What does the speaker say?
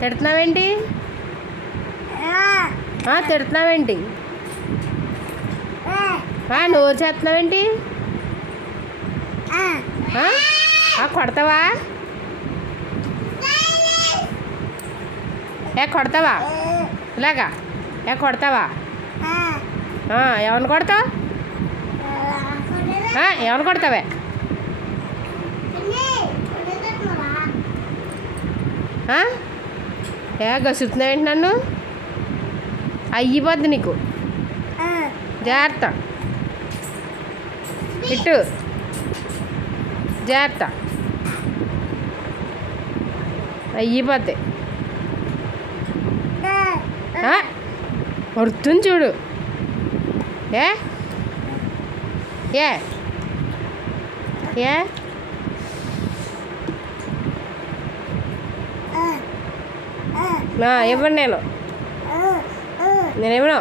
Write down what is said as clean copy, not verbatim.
తిడుతున్నావేంటి? తిడుతున్నావేంటి? నోరు చేస్తున్నావేంటి? కొడతావా? కొడతావా? ఇలాగా కొడతావా? ఎవరిని కొడతావు? ఎవరిని కొడతావే? గసుతున్నావేంటి నన్ను? అయ్యిపోద్ది నీకు. జాగ్రత్త. ఇటు జాగ్రత్త. అయ్యిపోద్ది. వరుతుంది చూడు. ఏ ఏ ఏ ఇవ్వండి. నేనేమన్నా